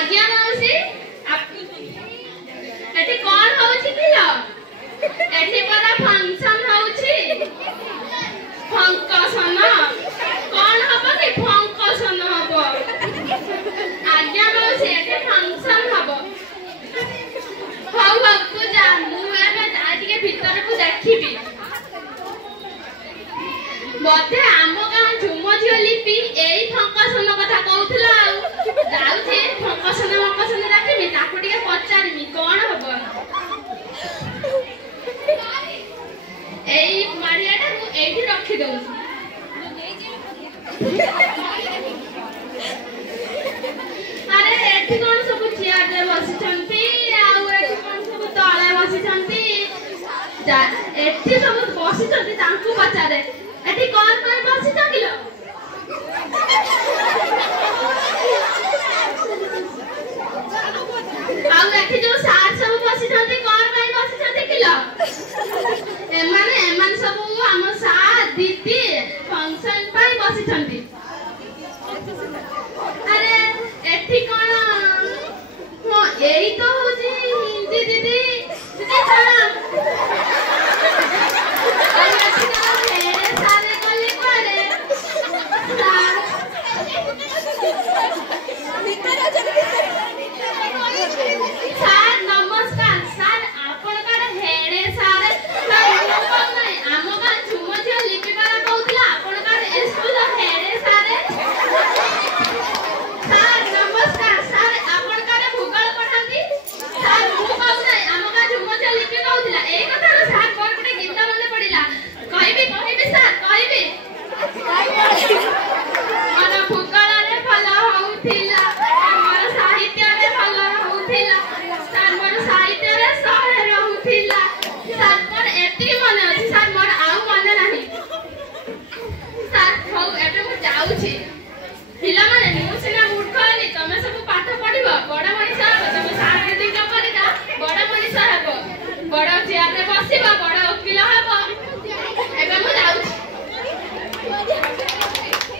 आज्ञा माउसी एठी कोन होउछि किलो एठी परा फंक्शन होउछि फंक्शन कोन हबो कि फंक्शन हबो आज्ञा माउसी एठी फंक्शन हबो हौ तू जा मु एबे जाई के भीतर को देखिबी बते आम गाँ झुम झियो लिपि एई फंक्शन कथा कहउथला जाउछे फंक्शन देखिबी ताकू टिके पचारिबी कोन हबो एई मारियाटा मु एठी रखी दउ अरे एठी कोन सब चेयर रे बसिछंती आउ एठी कोन सब तळे बसिछंती जा एठी सब बसिछंती तांकू पचारे एठी कोन